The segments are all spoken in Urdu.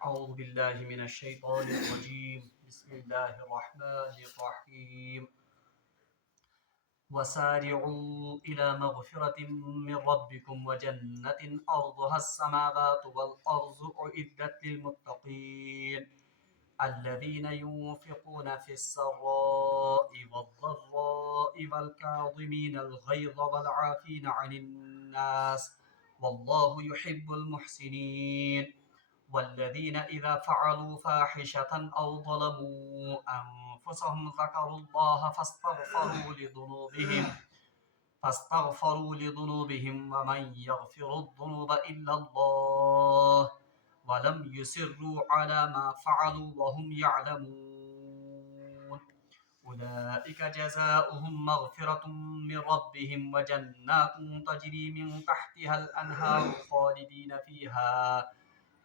أعوذ بالله من الشيطان الرجيم بسم الله الرحمن الرحيم وسارعوا إلى مغفرة من ربكم وجنة أرضها السماوات والأرض أعدت للمتقين الذين ينفقون في السراء والضراء والكاظمين الغيظ والعافين عن الناس والله يحب المحسنين والذين إذا فعلوا فاحشة أو ظلموا أنفسهم ذكروا الله فاستغفروا لذنوبهم ومن يغفر الذنوب إلا الله ولم يصروا على ما فعلوا وهم يعلمون أولئك جزاؤهم مغفرة من ربهم وجنات تجري من تحتها الأنهار خالدين فيها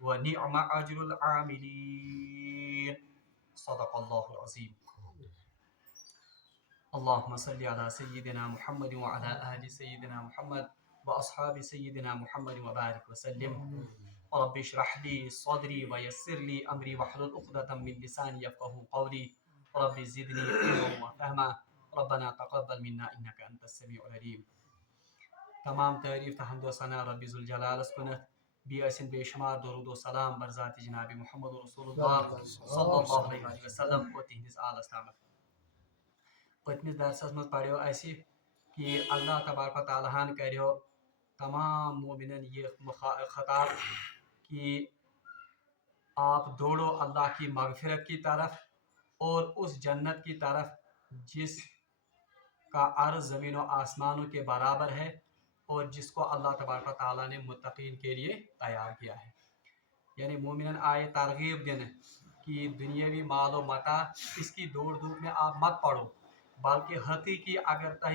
ونعم أجر العاملين صدق الله العظيم. اللهم صل على سيدنا محمد وعلى آل سيدنا محمد وأصحاب سيدنا محمد وبارك وسلم. رب اشرح لي صدري ويسر لي أمري واحلل عقدة من لساني يفقهوا قولي. رب زدني علما وفهما. ربنا تقبل منا إنك أنت السميع العليم. تمام تعریف تہ حمد و ثنا رب ذوالجلالس کنت بیسن بے شمار درود و سلام بر ذات جناب محمد رسول اللہ صلی اللہ علیہ وسلم و تہندس آلس تامت. پتمس درسس مز پڑھو اسی کہ اللہ تبارک و تعالیٰ ہن کریو تمام مومنن یہ خطاب کہ آپ دوڑو اللہ کی مغفرت کی طرف اور اس جنت کی طرف جس کا عرض زمین و آسمانوں کے برابر ہے اور جس کو اللہ تبارک و تعالیٰ نے متقین کے لیے تیار کیا ہے. یعنی مومنن آئے ترغیب دینے کہ دنیاوی مال و متاع اس کی دوڑ دھوپ میں آپ مت پڑو، بلکہ حقیقی اگر تہ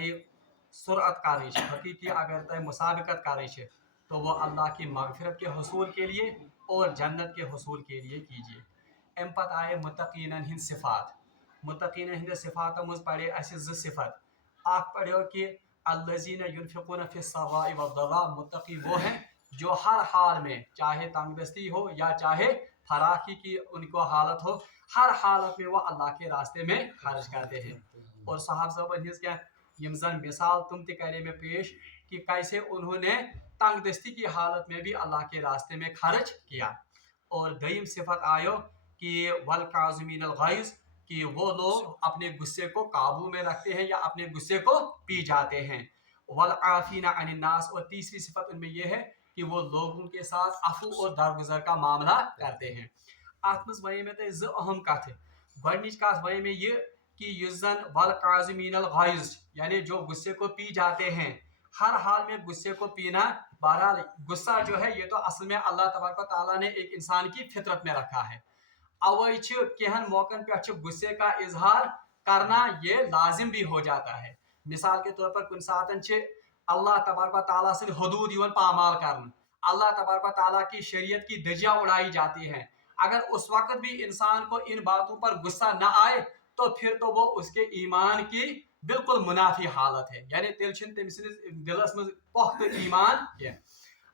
سرعت کارش، حقیقی اگر تہ مسابقت کارش ہے تو وہ اللہ کی مغفرت کے حصول کے لیے اور جنت کے حصول کے لیے کیجیے. ام پتہ آئے متقین ہند صفات. متقین ہند صفات مز پڑھے اسہ ز صفت. آپ پڑھو کہ الذین ینفقون فی السراء والضراء، متقی وہ ہیں جو ہر حال میں، چاہے تنگ دستی ہو یا چاہے فراخی کی ان کو حالت ہو، ہر حالت میں وہ اللہ کے راستے میں خرچ کرتے ہیں. اور صاحب صاحب کیا یم زن مثال تم تہ کرے میں پیش کہ کیسے انہوں نے تنگ دستی کی حالت میں بھی اللہ کے راستے میں خرچ کیا. اور دیم صفت آیو کہ والکاظمین الغیظ، کہ وہ لوگ اپنے غصے کو قابو میں رکھتے ہیں یا اپنے غصے کو پی جاتے ہیں. والعافین عن الناس، اور تیسری صفت ان میں یہ ہے کہ وہ لوگوں کے ساتھ عفو اور درگزر کا معاملہ کرتے ہیں. ات مز ونے میں تہ ز اہم کت. گۄڈنِچ کت ونے میں یہ کہ یس زن والکاظمین الغیظ یعنی جو غصے کو پی جاتے ہیں، ہر حال میں غصے کو پینا. بہرحال غصہ جو ہے یہ تو اصل میں اللہ تبارک و تعالیٰ نے ایک انسان کی فطرت میں رکھا ہے. اوے کہن موقعن پہ غصے کا اظہار کرنا یہ لازم بھی ہو جاتا ہے. مثال کے طور پر کن ساتن اللہ تبارک و تعالیٰ سے حدود یون پامال کرن، اللہ تبارک و تعالیٰ کی شریعت کی دھجیاں اڑائی جاتی ہیں. اگر اس وقت بھی انسان کو ان باتوں پر غصہ نہ آئے تو پھر تو وہ اس کے ایمان کی بالکل منافی حالت ہے. یعنی تیل تم سندس دلس مز پختہ ایمان کی.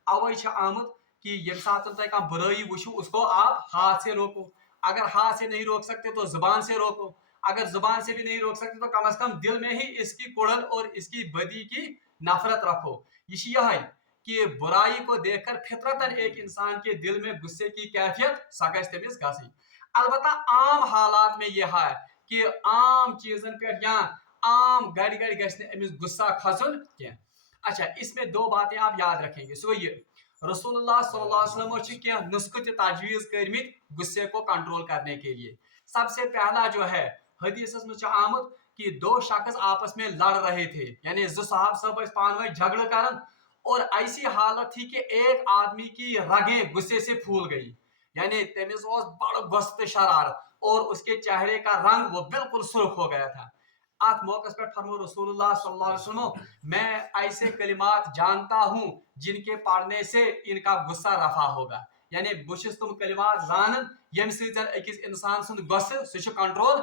اوے آمت کہ یم سات تہ برائی وچھو اس کو آپ ہاتھ سے روکو. اگر ہاتھ سے نہیں روک سکتے تو زبان سے روکو. اگر زبان سے بھی نہیں روک سکتے تو کم از کم دل میں ہی اس کی کڑل اور اس کی بدی کی نفرت رکھو. یہ کہ برائی کو دیکھ کر فطرتاً ایک انسان کے دل میں غصے کی کیفیت سا گژھِ تمس گژھٕنۍ. البتہ عام حالات میں یہ ہے کہ عام چیزن پہ یا عام گڑ گژھِ نہٕ أمِس غصہ کھسن کینٛہہ. اچھا اس میں دو باتیں آپ یاد رکھیں گے. سو یہ رسول اللہ صلی اللہ علیہ وسلم کی نسخہ تجویز کرمت غصے کو کنٹرول کرنے کے لیے. سب سے پہلا جو ہے حدیث میں آمد کہ دو شخص آپس میں لڑ رہے تھے، یعنی صحاب صاحب پان ؤنۍ جھگڑ کرن اور ایسی حالت تھی کہ ایک آدمی کی رگیں غصے سے پھول گئی. یعنی تمس بڑا غصہ شرارت اور اس کے چہرے کا رنگ وہ بالکل سرخ ہو گیا تھا. ات موقع پر فرمو رسول اللہ صلی اللہ علیہ وسلم میں ایسے کلمات جانتا ہوں جن کے پڑھنے سے ان کا غصہ رفع ہوگا. یعنی بشس تم کلمات زانن یم سن اکس انسان سند غصہ سہ کنٹرول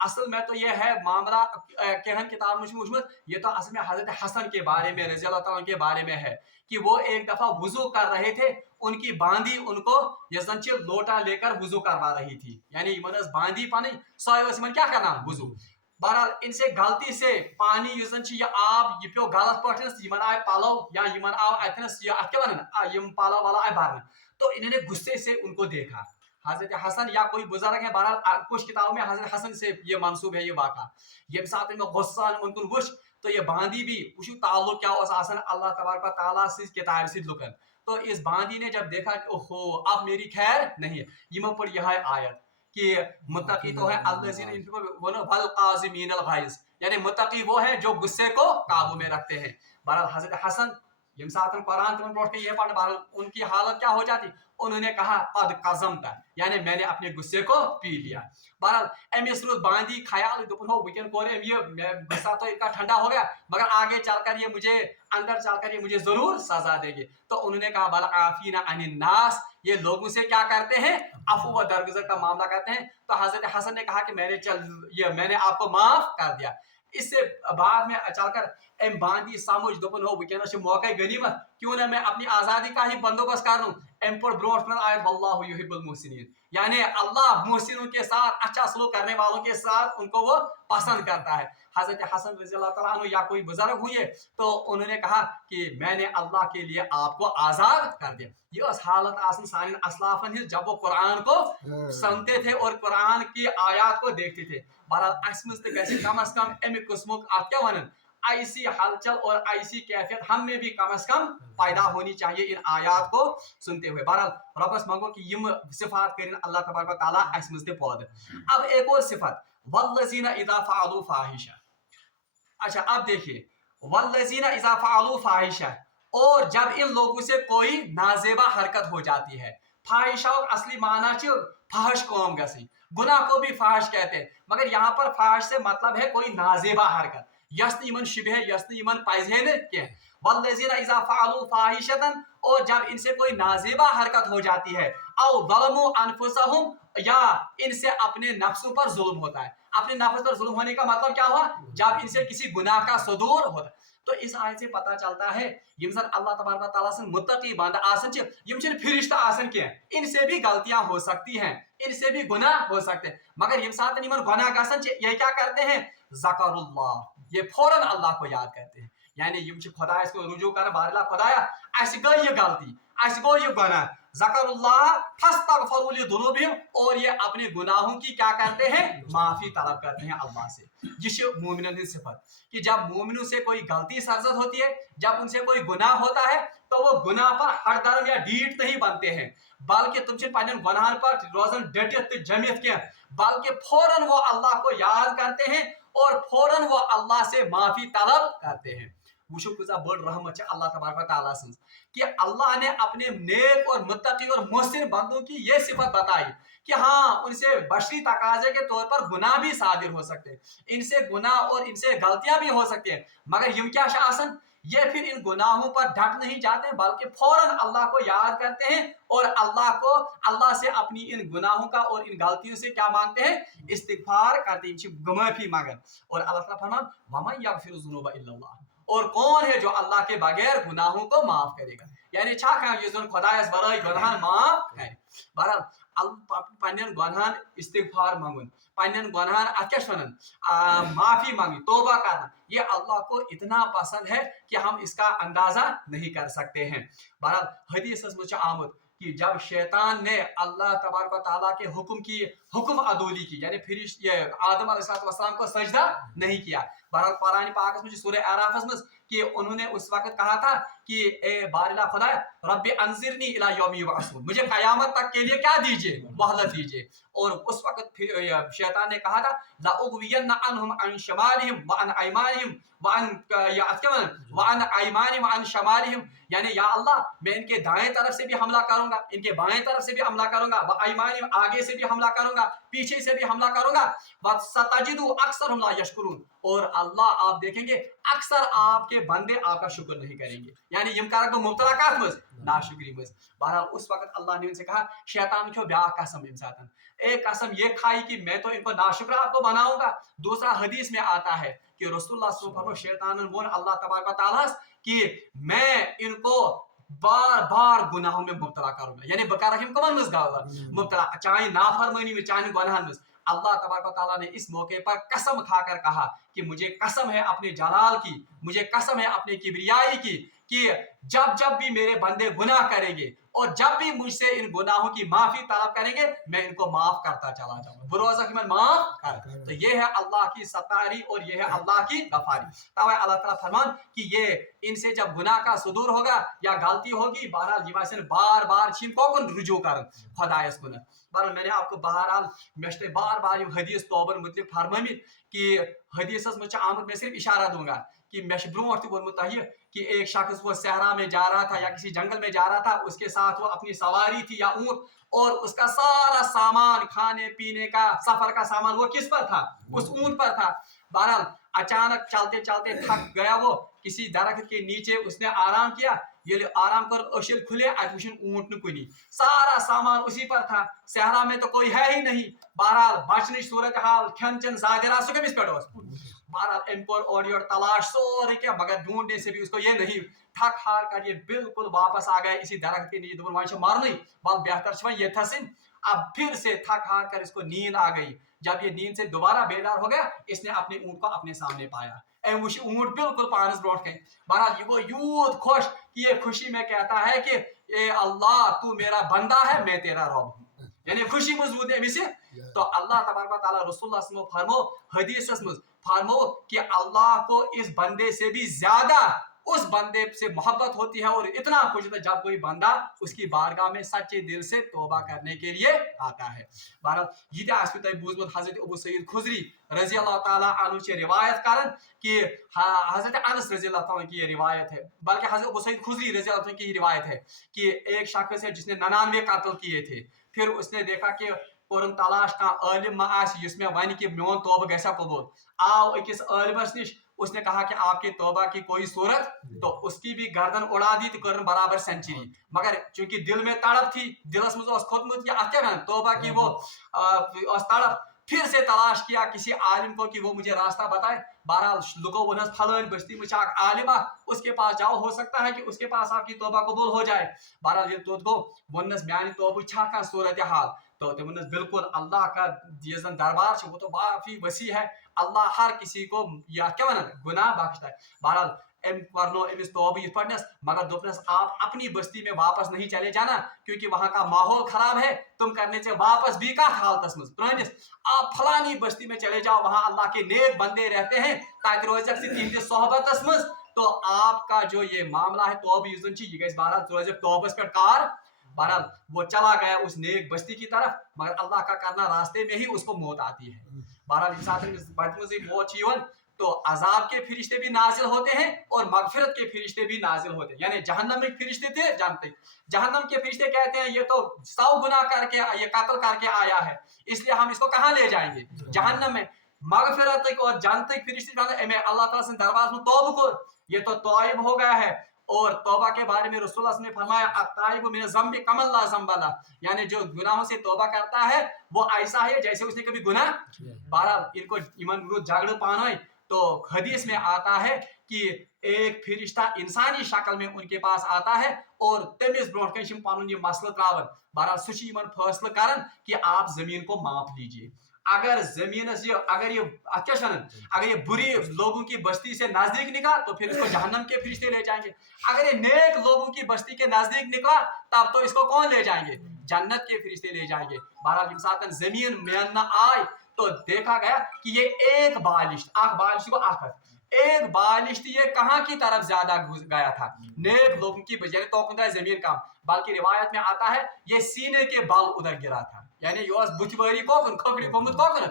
اصل میں تو یہ ہے معاملہ کہن کتاب میں یہ تو اصل میں حضرت حسن کے بارے میں رضی اللہ تعالیٰ کے بارے میں ہے کہ وہ ایک دفعہ وضو کر رہے تھے، ان کی باندی ان کو یہ زن لوٹا لے کر وضو کروا رہی تھی، یعنی باندی پانی سوائے کیا کرنا وضو. بہرحال ان سے غلطی سے پانی یہ زن یہ آب یہ پیو غلط پہ آئے پلو یا آو اتنس یہ ات کیا پلو ولو آئے بھرنا، تو انہوں نے غصے سے ان کو دیکھا. حضرت حسن یا کوئی بزرگ ہے، بہرحال کچھ کتابوں میں حضرت حسن سے یہ منسوب ہے یہ واقعہ. یم سات میں غصہ ان کن وش تو یہ باندی بھی وشو تعلق کیا آسان اللہ تبارک و تعالیٰ سے کتاب سے لکن. تو اس باندی نے جب دیکھا کہ اوہو اب میری خیر نہیں ہے، یہ پڑھ یہ آیت کہ متقی تو ہے الذین والقاظمین الغیظ، یعنی متقی وہ ہے جو غصے کو قابو میں رکھتے ہیں. بہرحال حضرت حسن یم سات قرآن تمہیں پڑھ کے یہ پڑھ، بہرحال ان کی حالت کیا ہو جاتی، انہوں نے کہا قد قزمت، یعنی میں نے اپنے غصے کو پی لیا. بہرحال امس روز باندی خیال دپن ہو وکن کور یہ غصہ تو ان کا ٹھنڈا ہو گیا مگر آگے چل کر یہ مجھے اندر چل کر یہ مجھے ضرور سزا دے گی. تو انہوں نے کہا بل عافین عن الناس، یہ لوگوں سے کیا کرتے ہیں عفو و درگزر کا معاملہ کرتے ہیں. تو حضرت حسن نے کہا کہ میں نے آپ کو معاف کر دیا. اس سے بعد میں چل کر ام باندی سمجھ دپن ہو ونکس موقع غنیمت، کیوں نہ میں اپنی آزادی کا ہی بندوبست کر لوں. ام پر برونٹ پر آیت واللہ یحب المحسنین، یعنی اللہ محسنوں کے ساتھ اچھا سلوک کرنے والوں کے ساتھ ان کو وہ پسند کرتا ہے. حضرت حسن رضی اللہ تعالیٰ عنہ یا کوئی بزرگ ہوئے تو انہوں نے کہا کہ میں نے اللہ کے لیے آپ کو آزاد کر دیا. یہ اس حالت آسن سان اسلافن ہز جب وہ قرآن کو سنتے تھے اور قرآن کی آیات کو دیکھتے تھے. بہرحال اس مز کم از کم امی قسمک آپ کیا ونن ایسی ہلچل اور ایسی کیفیت ہم میں بھی کم از کم پیدا ہونی چاہیے ان آیات کو سنتے ہوئے. بہرحال ربس منگو کہ یم صفات کریں اللہ تبارک و تعالیٰ اس مز پود. اب ایک اور صفت والذین اذا فعلوا فاحشہ. اچھا اب دیکھیے والذین اذا فعلوا فاحشہ، اور جب ان لوگوں سے کوئی نازیبہ حرکت ہو جاتی ہے. فاحشہ اصلی معنی فحش قوم گسی، گناہ کو بھی فحش کہتے ہیں مگر یہاں پر فحش سے مطلب ہے کوئی نازیبہ حرکت یس ایمن شبہ یس ایمن پائزے نے کیا. والذین اذا فعلوا فاحشۃ، اور جب ان سے کوئی نازیبہ حرکت ہو جاتی ہے او ظلموا انفسہم، یا ان سے اپنے نفسوں پر ظلم ہوتا ہے. اپنے نفس پر ظلم ہونے کا مطلب کیا ہوا، جب ان سے کسی گناہ کا صدور ہوتا ہے. تو اس آیت سے پتہ چلتا ہے یم زن اللہ تبارک و تعالیٰ سے متقی بندہ آسن چھ یم چھن فرشتہ آسن کی، ان سے بھی غلطیاں ہو سکتی ہیں، ان سے بھی گناہ ہو سکتے ہیں مگر یم ساتھ یمن گناہ گسن چھ یہ کیا کرتے ہیں ذکر اللہ، یہ فوراً اللہ کو یاد کرتے ہیں. یعنی یم چھ خدا اس کو رجوع کر بارلا خدایا اس گئی یہ غلطی اس گو یہ گناہ، ذکر اللہ فاستغفروا لذنوبہم، اور یہ اپنے گناہوں کی کیا کرتے ہیں معافی طلب کرتے ہیں اللہ سے. جس مومنوں کی صفت کہ جب مومنوں سے کوئی غلطی سرزد ہوتی ہے، جب ان سے کوئی گناہ ہوتا ہے تو وہ گناہ پر ہر درم یا ڈیٹ نہیں بنتے ہیں بلکہ تم سے پنن گناہن پر روزن ڈٹت جمعیت کیا، بلکہ فوراً وہ اللہ کو یاد کرتے ہیں اور فوراً وہ اللہ سے معافی طلب کرتے ہیں. وشو کزا بڑ رحمت اللہ تبارک و تعالیٰ سنس کہ اللہ نے اپنے نیک اور متقی اور محسن بندوں کی یہ صفت بتائی کہ ہاں ان سے بشری تقاضے کے طور پر گناہ بھی صادر ہو سکتے ہیں، ان سے گناہ اور ان سے غلطیاں بھی ہو سکتی ہیں مگر یم کیا شاسن یہ پھر ان گناہوں پر ڈٹ نہیں جاتے بلکہ فوراً اللہ کو یاد کرتے ہیں اور اللہ سے اپنی ان گناہوں کا اور ان غلطیوں سے کیا مانگتے ہیں استغفار کرتے ہیں، معافی مانگن. اور اللہ تعالیٰ فرمان وَمَن يَغْفِرُ الذُّنُوبَ إِلَّا اللَّهُ، اور کون ہے جو اللہ کے بغیر گناہوں کو معاف کرے گا. یعنی چھا کہ یہ زن خدا اس برائے گناہن معاف کرے. بہرحال پنن گناہن استغفار مانگن، پنن گناہن کیا ونن معافی مانگی، توبہ کرنا، یہ اللہ کو اتنا پسند ہے کہ ہم اس کا اندازہ نہیں کر سکتے ہیں. بہرحال حدیث میں آمد کہ جب شیطان نے اللہ تبارک و تعالیٰ کے حکم عدولی کی، یعنی پھر یہ آدم علیہ السلام کو سجدہ نہیں کیا. بہرحال قرآن پاک میں سورہ اعراف میں کہ انہوں نے اس وقت کہا تھا کہ اے بارلا خدا رب انظرنی الی یوم یبعثون، مجھے قیامت تک کے لیے کیا دیجئے مہلت دیجئے. اور اس وقت شیطان نے کہا تھا لأغوین عنہم عن شمالہم وعن ایمانہم وعن ایمانہم وعن شمالہم، یعنی یا اللہ میں ان کے دائیں طرف سے بھی حملہ کروں گا، ان کے بائیں طرف سے بھی حملہ کروں گا، وایمانہم آگے سے بھی حملہ کروں گا، پیچھے سے بھی حملہ کروں گا. وَسَتَجِدُ أَكْثَرَهُمْ لَا يَشْكُرُونَ، اور اللہ آپ دیکھیں گے اکثر آپ کے بندے آپ کا شکر نہیں کریں گے، یعنی یم کر تو مبتلا کت مز ناشکری مز. بہرحال اس وقت اللہ نے ان سے کہا شیطان کھو بیاکھ قسم ام ساتن، ایک قسم یہ کھائی کہ میں تو ان کو ناشکر آپ کو بناؤں گا. دوسرا حدیث میں آتا ہے کہ رسول اللہ صلی اللہ علیہ وسلم شیطان وون اللہ تبارک و تعالیٰ کہ میں ان کو بار بار گناہوں میں مبتلا کروں گا، یعنی بکا رحم کمن مز گاوا مبتلا چاہے نافرمانی میں چاہے گناہن مز. اللہ تبارک و تعالیٰ نے اس موقع پر قسم کھا کر کہا کہ مجھے قسم ہے اپنے جلال کی، مجھے قسم ہے اپنے کبریائی کی کہ جب جب بھی میرے بندے گناہ کریں گے اور جب بھی مجھ سے ان گناہوں کی معافی طلب کریں گے میں ان کو معاف کرتا چلا جاؤں گا. بروزہ کہ میں معاف کر. تو یہ ہے اللہ کی ستاری اور یہ ہے اللہ کی غفاری. توے اللہ تعالیٰ فرمان کہ یہ ان سے جب گناہ کا صدور ہوگا یا غلطی ہوگی بہرحال یہ ویسے بار بار چھین کوکن رجوع کرن خدایس کن. بہرحال میں نے آپ کو بہرحال میں بار بار یہ حدیث توبن متعلق فرمائمت کہ حدیث میں آمد میں صرف اشارہ دوں گا کہ میں برونٹ تہ وونمت تۄہہِ کہ ایک شخص وہ صحرا میں جا رہا تھا یا کسی جنگل میں جا رہا تھا، اس کے ساتھ وہ اپنی سواری تھی یا اونٹ، اور اس کا سارا سامان کھانے پینے کا سفر کا سامان وہ کس پر تھا؟ اس اونٹ پر تھا. بہرحال اچانک چلتے چلتے تھک گیا، وہ کسی درخت کے نیچے اس نے آرام کیا. یہ آرام کر اشل کھلے ات وچن اونٹ نکنی، سارا سامان اسی پر تھا، صحرا میں تو کوئی ہے ہی نہیں. بہرحال بچنچ صورتحال کھین چین ظاہرہ سہ کمس پہ. بہرحال ام کور اور یور تلاش سورے کیا مگر ڈھونڈنے سے بھی اس کو یہ نہیں. تھک ہار کر یہ بالکل واپس آ گئے اسی درخت کے نیچے. دپن وۄنۍ چھُ مرنٕے بل بہتر چھُ وۄنۍ ییٚتھسٕے. اب پھر سے تھک ہار کر اس کو نیند آ گئی. جب یہ نیند سے دوبارہ بیدار ہو گیا اس نے اپنے اونٹ کو اپنے سامنے پایا. ام وچھ اونٹ بالکل پانس برونٹ کن. بہرحال یہ گو یوت خوش کہ یہ خوشی میں کہتا ہے کہ اے اللہ تو میرا بندہ ہے میں تیرا رب ہوں، یعنی خوشی مضبوط ہے امس. تو اللہ تبارک و تعالیٰ رسول اللہ صلی اللہ علیہ وسلم فرمو حدیث میں فرمو کہ اللہ کو اس بندے سے بھی زیادہ اس بندے سے محبت ہوتی ہے اور اتنا خوش ہوتا ہے جب کوئی بندہ اس کی بارگاہ میں سچے دل سے توبہ کرنے کے لیے آتا ہے. بہرحال یہ تہ آسو تۄہہِ بوٗزمُت حضرت ابو سعید خضری رضی اللہ تعالیٰ عنہ سے روایت کرن کہ حضرت انس رضی اللہ تعالیٰ کی یہ روایت ہے، بلکہ حضرت ابو سعید خضری رضی اللہ تعالیٰ کی یہ روایت ہے کہ ایک شخص ہے جس نے 99 قتل کیے تھے. پھر اس نے دیکھا کہ کورن تلاش کانٛہہ عالم ما آسہِ یُس مےٚ ونہِ کہ میون توبہ گژھِ قبول. آو أکِس عالمس نش، اس نے کہا کہ آپ کے توبہ کی کوئی صورت، تو اس کی بھی گردن اڑا دی تو کرن برابر سینچری. مگر چونکہ دل میں تڑپ تھی، دلس مز کھوتمت کہ ات کیا توبہ کی وہ تڑپ. پھر سے تلاش کیا کسی عالم کو کہ وہ مجھے راستہ بتائے. بہرحال لوگوں ونس پھلٲنۍ بستی میں اکھ عالمہ، اس کے پاس جاؤ ہو سکتا ہے کہ اس کے پاس آپ کی توبہ قبول ہو جائے. بہرحال یہ توت گو ونس میانہ توبہ چھا کانٛہہ صورت حال. تو تمہن بالکل اللہ کا یہ زن دربار وہ تو کافی وسیع ہے، اللہ ہر کسی کو یا کیا ونان گناہ بخشتا ہے. بہرحال ام کرنو امس توبہ یہ پڑھنس، مگر دوپنس آپ اپنی بستی میں واپس نہیں چلے جانا کیونکہ وہاں کا ماحول خراب ہے، تم کرنے سے واپس بھی کا حالتس مز پرانس. آپ فلانی بستی میں چلے جاؤ، وہاں اللہ کے نیک بندے رہتے ہیں تاکہ روزک سے تہندس صحبتس مز. تو آپ کا جو یہ معاملہ ہے توبہ یہ گھس بہرحال روز توبس پہ کار. بہرحال وہ چلا گیا اس نیک بستی کی طرف، مگر اللہ کا کرنا راستے میں ہی اس کو موت آتی ہے. بہرحال انسان موت تو عذاب کے فرشتے بھی نازل ہوتے ہیں اور مغفرت کے فرشتے بھی نازل ہوتے ہیں. یعنی جہنم میں فرشتے تھے جانتے، جہنم کے فرشتے کہتے ہیں یہ تو 100 گناہ کر کے یہ قتل کر کے آیا ہے، اس لیے ہم اس کو کہاں لے جائیں گے؟ جہنم میں. مغفرت اور جنت فرشتے اللہ تعالیٰ سے دربار میں توبہ کر، یہ تو طائب ہو گیا ہے. اور توبہ کے بارے میں رسول اللہ نے فرمایا الطائب من الذنب کمن لا ذنب لہ، یعنی جو گناہوں سے توبہ کرتا ہے وہ ایسا ہے جیسے اس نے کبھی گناہ. بہرحال ان کو ایمان گروہ جھگڑ پانا. تو حدیث میں آتا ہے کہ ایک فرشتہ انسانی شکل میں ان کے پاس آتا ہے اور تمس برونٹ کن پن یہ مسئلہ تراون. بہرحال سہ فیصلہ کرن کہ آپ زمین کو ماپ لیجیے. اگر زمینس اگر یہ بری لوگوں کی بستی سے نزدیک نکلا تو پھر اس کو جہنم کے فرشتے لے جائیں گے. اگر یہ نیک لوگوں کی بستی کے نزدیک نکلا تب تو اس کو کون لے جائیں گے؟ جنت کے فرشتے لے جائیں گے. بہرحال انسان زمین میننا آئے تو دیکھا گیا کہ یہ ایک بالشت کو ایک بالشت یہ کہاں کی طرف زیادہ گیا تھا؟ نیک لوگوں کی بجائے تو زمین کم، بلکہ روایت میں آتا ہے یہ سینے کے بال ادھر گرا تھا، یعنی یہ بتواری کوکن کھکڑی گمت کوکن.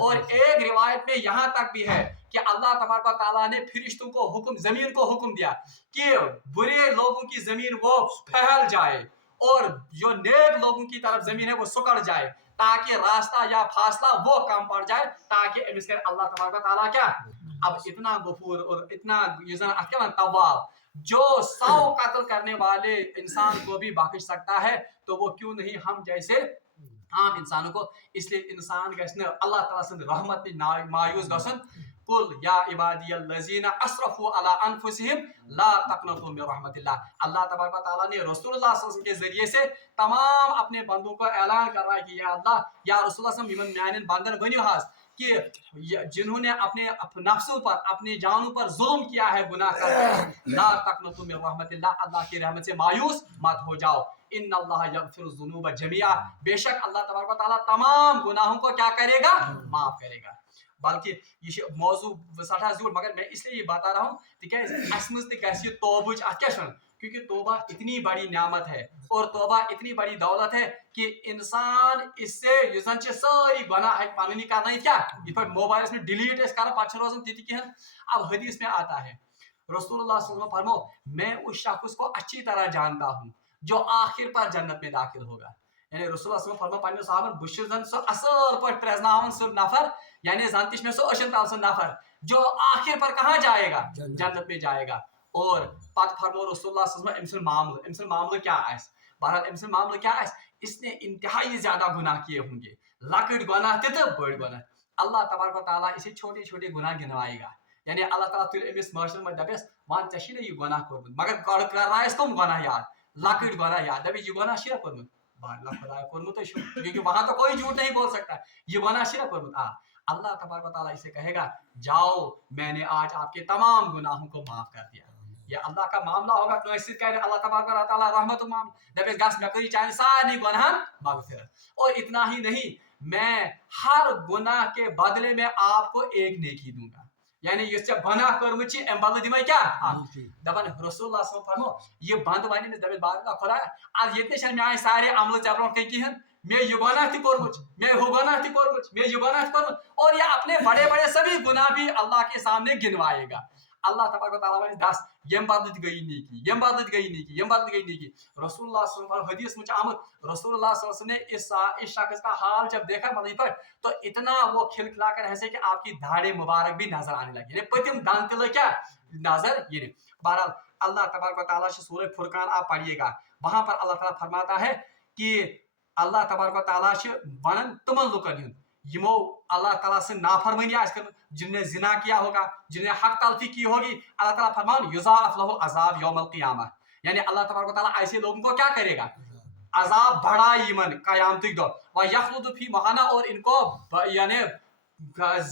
اور ایک روایت میں یہاں تک بھی ہے کہ اللہ تبارک و تعالیٰ نے فرشتوں کو حکم زمین کو حکم دیا کہ برے لوگوں کی زمین وہ پھیل جائے اور جو نیک لوگوں کی طرف زمین ہے وہ سکڑ جائے تاکہ راستہ یا فاصلہ وہ کم پڑ جائے تاکہ امس کر اللہ تبارک و تعالیٰ کیا اب اتنا غفور اور اتنا طواب جو 100 قتل کرنے والے انسان کو بھی بخش سکتا ہے تو وہ کیوں نہیں ہم جیسے عام انسانوں کو. اس لیے انسان گژھِ نہٕ اللہ تعالیٰ سٕنٛدِ رحمت نِش مایوس گژھُن. قل یا عبادی الذین اسرفوا علی انفسہم لا تقنطوا من رحمت اللہ. اللہ تبارک و تعالیٰ نے رسول اللہ صلی اللہ علیہ وسلم کے ذریعے سے تمام اپنے بندوں کو اعلان کر رہا ہے کہ یا اللہ یا رسول اللہ صلی اللہ علیہ وسلم میانن بندن ؤنِو حظ کہ جنہوں نے اپنے نفسوں پر اپنے جانوں پر ظلم کیا ہے گناہ کر کے لا تقنطوا من رحمت اللہ. اللہ کی رحمت سے مایوس مت ہو جاؤ. ان اللہ یغفر الذنوب جميعا. بے شک اللہ تبارک و تعالیٰ تمام گناہوں کو کیا کرے گا؟ معاف کرے گا. بلکہ یہ موضوع سٹھا زیوٹ مگر میں اس لیے یہ بتا رہا ہوں تکیاز اس مز تہ گژھِ توبٕچ اتھ کیاہ چھُ کیونکہ توبہ اتنی بڑی نعمت ہے اور توبہ اتنی بڑی دولت ہے کہ انسان اس سے یہ زن ساری گناہ ہیٚکہِ پنٕنی کرنٲیِتھ کیا یتھ پٲٹھۍ موبائلس میں ڈیلیٹ ٲسۍ کران پتہٕ چھُ روزان تہِ تہِ کہیٖنۍ. اب حدیث میں آتا ہے رسول اللہ صلی اللہ علیہ وسلم فرمو میں اس شخص کو اچھی طرح جانتا ہوں جو آخر پر جنت میں داخل ہوگا. یعنی رسول اللہ صلی اللہ علیہ وسلم فرمو پننٮ۪ن صحابن بہٕ چھُس زن سُہ اصل پٲٹھۍ پرٛزناوان سُہ نفر یعنی زن تہِ چھُ مےٚ سُہ أچھن تل سُہ نفر جو آخر پر کہاں جائے گا؟ جنت میں جائے گا. اور پتہ فرمو رسول اللہ صلی اللہ علیہ وسلم أمۍ سُنٛد معاملہٕ کیا آسہِ. بہرحال أمۍ سُنٛد معاملہٕ کیا آسہِ اس نے انتہائی زیادہ گناہ کیے ہوں گے لۄکٕٹۍ گناہ تہِ تہٕ بٔڑۍ گناہ. اللہ تبارک و تعالیٰ اسے چھوٹے چھوٹے گناہ گنوائے گا. یعنی اللہ تعالیٰ تُلہِ أمِس مٲشرَس منٛز دپٮ۪س وَن ژےٚ چھُے نہ یہِ گۄناہ کوٚرمُت مگر گۄڈٕ کرنایس تِم گۄناہ یاد لۄکٕٹۍ گۄناہ یاد دپٮ۪س یہِ گۄناہ چھُے نہ کوٚرمُت اللہ خدا کوٚرمُتٕے چھُ کیونکہ وہاں تو کوئی جھوٹ نہیں بول سکتا یہ گناہ چھُے نہ کوٚرمُت. اللہ تبارک و تعالیٰ اسے کہے گا جاؤ میں نے آج آپ کے تمام گناہوں کو معاف کر دیا. یہ اللہ کا معاملہ ہوگا کٲنٛسہِ سۭتۍ کرِ اللہ تبارک و تعالیٰ رحمت معاملہ دپٮ۪س گژھ مےٚ کٔرِی چانہِ سارنٕے گۄناہن مغفرت. اور اتنا ہی نہیں میں ہر گناہ کے بدلے میں آپ کو ایک نیکی دوں گا. یعنی یُس ژےٚ گۄناہ کٔرمٕژ چھِ امہِ بدلہٕ دِمے کیٛاہ دپان رسول اللہ صلی اللہ علیہ وسلم فرمو یہِ بنٛد ونہِ أمِس دپٮ۪س بارکاہ خۄدایا آز ییٚتہِ نَے چھنہٕ میٛانہِ سارے عملہٕ ژےٚ برونٛٹھ کَنۍ کِہیٖنۍ میں یہ گناہ تہِ کوٚرمُت میں ہُہ گناہ تہِ کوٚرمُت میں یہ گناہ تہِ کوٚرمُت اور یہ اپنے بڑے بڑے سبھی گناہ بھی اللہ کے سامنے گنوائے گا. اللہ تبارک و تعالیٰ ونہِ دس ییٚمہِ بدلہٕ تہِ گٔیی نیکی ییٚمہِ بدلہٕ تہِ گٔیی نیکی ییٚمہِ بدلہٕ تہِ گٔیی نیکی. رسول اللہ صلی اللہ علیہ وسلم حدیث میں آمد رسول اللہ صلی اللہ علیہ وسلم نے اس شخص کا حال جب دیکھا مطلب پر تو اتنا وہ کھلکھلا کر ہنسے کہ آپ کی داڑھی مبارک بھی نظر آنے لگی یعنی پتم دند تلے کیا نظر یہ. بہرحال اللہ تبارک و تعالیٰ سورہ فرقان آپ پڑھیے گا وہاں پر اللہ تعالیٰ فرماتا ہے کہ اللہ تبارک و تعالیٰ ونان تمن لکن ہند یمو اللہ تعالیٰ سے نافرمانی آس کر جن نے زنا کیا ہوگا جن نے حق تلفی کی ہوگی اللہ تعالیٰ فرمان یضاعف له العذاب یوم القیامہ. یعنی اللہ تبارک و تعالیٰ ایسے لوگوں کو کیا کرے گا عذاب بڑھا یمن قیامت دو ویخلد فی مہانا اور ان کو یعنی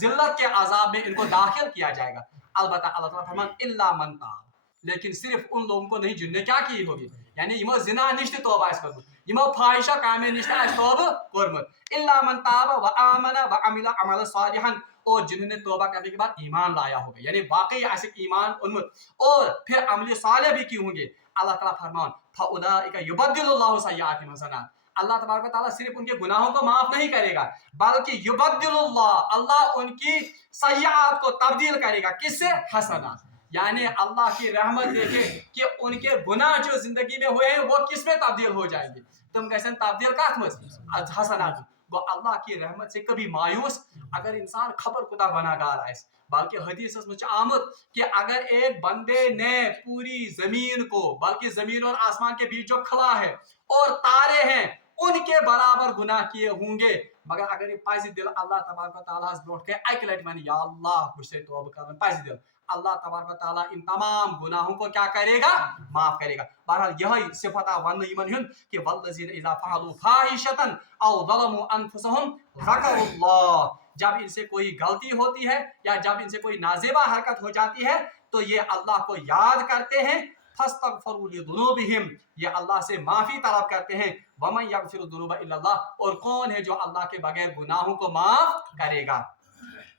ذلت کے عذاب میں ان کو داخل کیا جائے گا. البتہ اللہ تعالیٰ فرمان الا من تاب لیکن صرف ان لوگوں کو نہیں جن نے کیا کی ہوگی یعنی یمو زنا نش تہ توبہ آسہِ کٔرمٕژ یمو فاحشہ کامو نش تہ آسہِ توبہ کوٚرمُت الا من تاب وآمن وعمل عملا صالحا اور جنہوں نے توبہ کرنے کے بعد ایمان لایا ہوگا یعنی واقعی آسہِ ایمان اونمُت اور پھر عمل صالح بھی کی ہوں گے. اللہ تعالیٰ فرمان فاولئک یبدل اللہ سیئاتہم حسنات. اللہ تبارک و تعالیٰ صرف ان کے گناہوں کو معاف نہیں کرے گا بلکہ یبدل اللہ ان کی سیئات کو تبدیل کرے گا کس سے حسنات. یعنی اللہ کی رحمت دیکھے کہ ان کے گناہ جو زندگی میں ہوئے ہیں وہ کس میں تبدیل ہو جائیں گے تم گژھن تبدیل کت مز حسنات. گو اللہ کی رحمت سے کبھی مایوس اگر انسان خبر کوتاہ گناہ گار آئے بلکہ حدیث میں آمد کہ اگر ایک بندے نے پوری زمین کو بلکہ زمین اور آسمان کے بیچ جو خلا ہے اور تارے ہیں ان کے برابر گناہ کیے ہوں گے مگر اگر یہ پزِ دل اللہ تبارک و تعالیٰ برونٹ کہ اکہ لٹہ ون یا اللہ بہ چھُسے توبہ کران پزِ دل اللہ تبارک و تعالیٰ ان تمام گناہوں کو کیا کرے گا معاف کرے گا. بہرحال یہی صفت ون یمن ہند کہ والذین اذا فعلوا فاحشۃ او ظلموا انفسهم ذکروا اللہ. جب ان سے کوئی غلطی ہوتی ہے یا جب ان سے کوئی نازیبا حرکت ہو جاتی ہے تو یہ اللہ کو یاد کرتے ہیں فاستغفروا لذنوبہم یہ اللہ سے معافی طلب کرتے ہیں. ومن یغفر الذنوب الا اللہ اور کون ہے جو اللہ کے بغیر گناہوں کو معاف کرے گا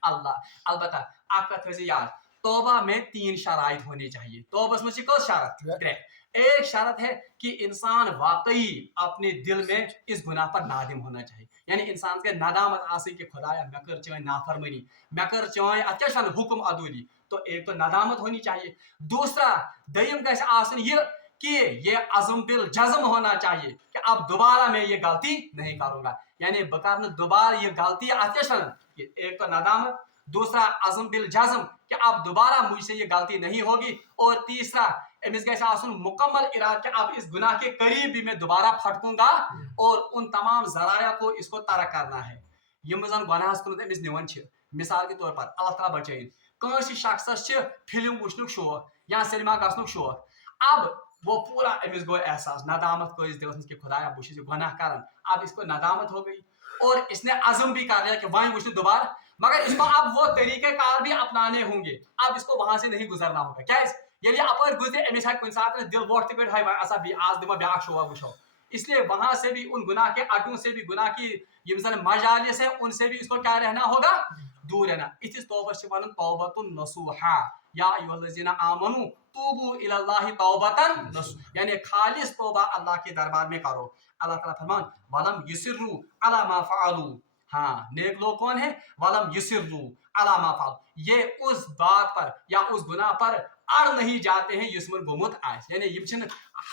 اللہ. البتہ آپ کا تھوڑی یاد توبہ میں 3 شرائط ہونی چاہیے. توبہ میں کس شرط 3. ایک شرط ہے کہ انسان واقعی اپنے دل میں اس گناہ پر نادم ہونا چاہیے یعنی انسان کے ندامت آسے کہ خدایا میں کر چٲنۍ نافرمانی میں کر چٲنۍ اتھ کیاہ چھُ حکم عدولی تو ایک تو ندامت ہونی چاہیے. دوسرا دٔیِم گژھِ آسُن یہ کہ یہ عزم دل جزم ہونا چاہیے کہ اب دوبارہ میں یہ غلطی نہیں کروں گا یعنی بہ کر نہٕ دوبارہ یہ غلطی اتھ کیاہ چھُ ایک تو ندامت دوسرا عزم بالجزم کہ اب دوبارہ مجھ سے یہ غلطی نہیں ہوگی، اور تیسرا امس گژھِ آسن مکمل ارادہ کہ اب اس گناہ کے قریب بھی میں دوبارہ پھٹکوں گا اور ان تمام ذرائع کو اس کو ترک کرنا ہے یم زن گناہس کن امس نوان چھ. مثال کے طور پر اللہ تعالیٰ بچائن کانس شخصس فلم وچنک شوق یا سینما گھنک شوق، اب وہ پورا امس گو احساس ندامت کو اس دلس کہ خدایا بہ چھس یہ گناہ کران، اب اس کو ندامت ہو گئی اور اس نے عزم بھی کر لیا کہ وہیں وچھ دوبارہ، مگر اس کو اب وہ طریقہ کار بھی اپنانے ہوں گے، اب اس کو وہاں سے نہیں گزرنا ہوگا. کیا یعنی اپر گزرے امس کن سات دل ووٹ تک ہائی اصا آج دما بیاا شوق وچو، اس لیے وہاں سے بھی ان گناہ کے اڈوں سے بھی گناہ کی یم زن مجالس ہیں ان سے بھی اس کو کیا رہنا ہوگا، دور رہنا. اتس توبس سے ون توبۃ نصوحا یا ایھا الذین آمنوا توبوا الی اللہ توبۃ نصوحا، یعنی خالص توبہ اللہ کے دربار میں کرو. اللہ تعالیٰ فرمان ولم یصروا علی ما فعلوا، ہاں نیک لوگ کون ہیں، ولم یصروا علی ما فعلوا، یہ اس بات پر یا اس گناہ پر اڑ نہیں جاتے ہیں یس من گومت آس، یعنی یم چھن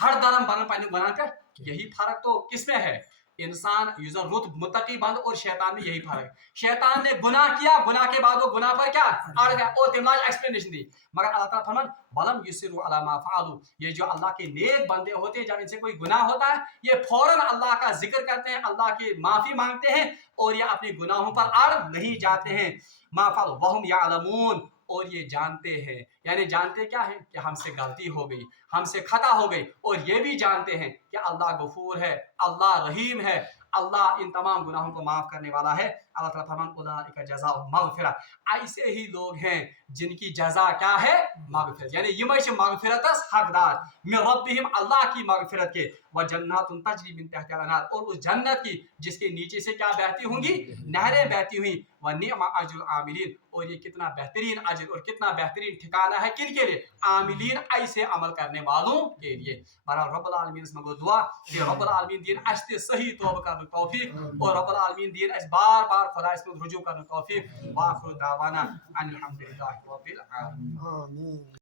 ہر درم بنان پنہ گناہ پہ. یہی فرق تو کس میں ہے، انسان یس زن رت متقی بند اور شیطان میں یہی فرق. شیطان نے گناہ کیا، گناہ کے بعد وہ گناہ پر کیا اڑ گیا اور تم لاج ایکسپلینیشن دی، مگر اللہ تعالیٰ فرمان ولم یصروا علی ما فعلوا، یہ جو اللہ کے نیک بندے ہوتے ہیں جب ان سے کوئی گناہ ہوتا ہے یہ فوراً اللہ کا ذکر کرتے ہیں، اللہ کی معافی مانگتے ہیں اور یہ اپنے گناہوں پر اڑ نہیں جاتے ہیں. ما فعلوا وهم یعلمون، اور یہ جانتے ہیں، یعنی جانتے کیا ہے کہ ہم سے غلطی ہو گئی، ہم سے خطا ہو گئی، اور یہ بھی جانتے ہیں کہ اللہ غفور ہے، اللہ رحیم ہے، اللہ ان تمام گناہوں کو معاف کرنے والا ہے. اللہ تعالیٰ فرمان اولئک جزاؤہم مغفرہ، ایسے ہی لوگ ہیں جن کی جزا کیا ہے، مغفرت، یعنی یہ مغفرت حقدار من ربہم، اللہ کی مغفرت کے، وجنات تجری من تحتہا الانہار، اور اس جنت کی جس کے نیچے سے کیا بہتی ہوں گی، نہریں بہتی ہوئی. ونعم اجر العاملین، اور یہ کتنا بہترین اجر اور کتنا بہترین ٹھکانہ ہے کن کے لیے، عاملین ایسے عمل کرنے والوں کے لیے. بہرحال رب العالمین اس میں دعا کہ رب العالمین دین اس تے صحیح توبہ کرنے توفیق، اور رب العالمین دین اس بار بار خدا اس میں رجوع کرنے توفیق. واخر دعوانا ان الحمد للہ رب العالمین.